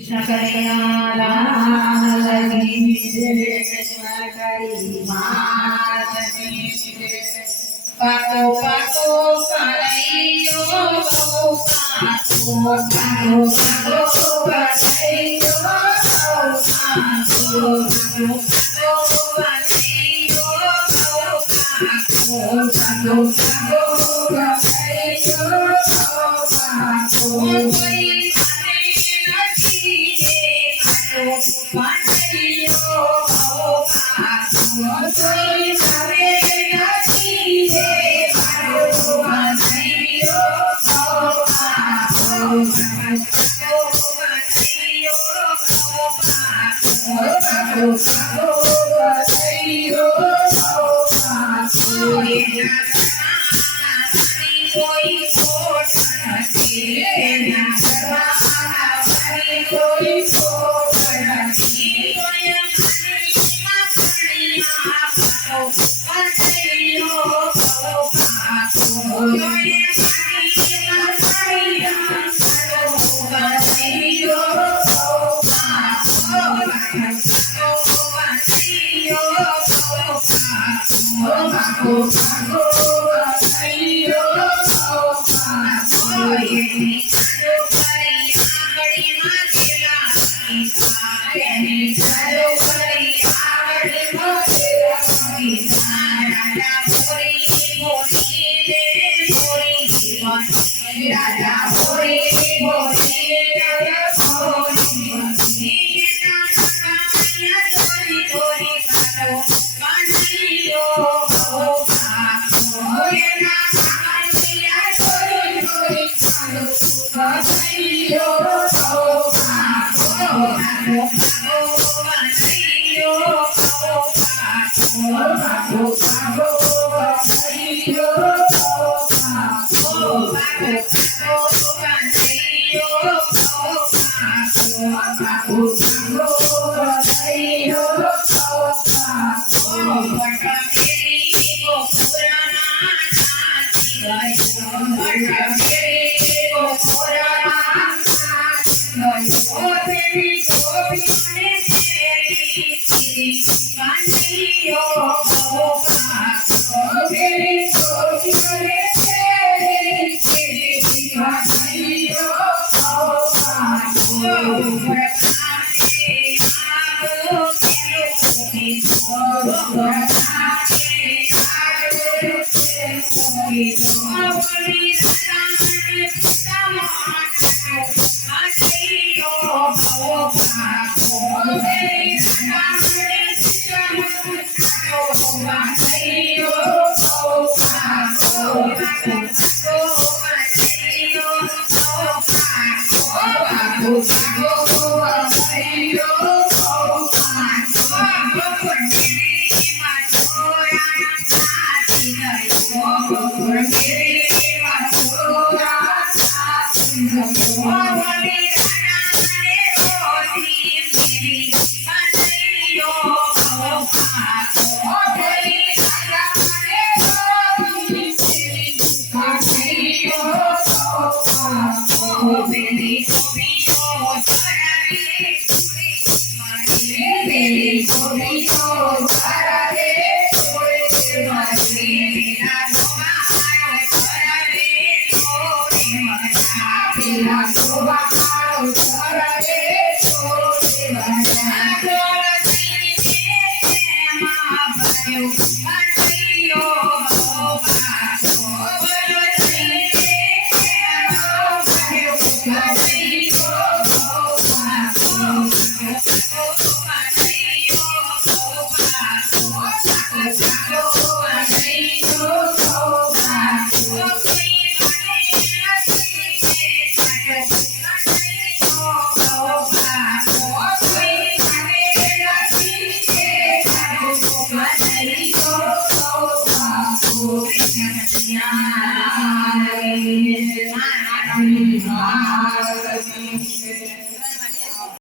कृष्ण कन्हैया लाल की जय। करी मात की जय। पाको पाको कन्हैयो बहु पाको पाको पाको कन्हैयो बहु पाको पाको पाको कन्हैयो बहु पाको पाको पाको कन्हैयो बहु पाको। कोई कन्हैयो बहु पाको कोई करे नहीं रे पाको कन्हैयो बहु पाको पाको कन्हैयो बहु पाको पाको कन्हैयो बहु पाको। ये कोई छोट नहीं कोई छोट नहीं कोई कन्हैयो बहु पाको कन्हैयो बहु पाको कन्हैयो बहु पाको पाको कन्हैयो बहु पाको। ये चालो करी आंगड़ी में गेला ये चालो करी आंगड़ी में गेला राजा भोरी भोरी रे भोरी राजा भोरी भोरी राजा भोरी कन्हैया चोरी चोरी काटो कन्हैयो बहु पाको कन्हैया चोरी चोरी काटो कन्हैयो बहु पाको पाको कन्हैयो बहु पाको पाको कन्हैयो बहु पाको पाको कन्हैयो बहु पाको पाको कन्हैयो बहु पाको। बटमेरी को पुराना नाची गयो बटमेरी को पुराना नाची गयो तेरी गोपी तेरी तेरी कन्हैयो बहु पाको तेरी गोपी तेरी तेरी कन्हैयो बहु पाको। Oh,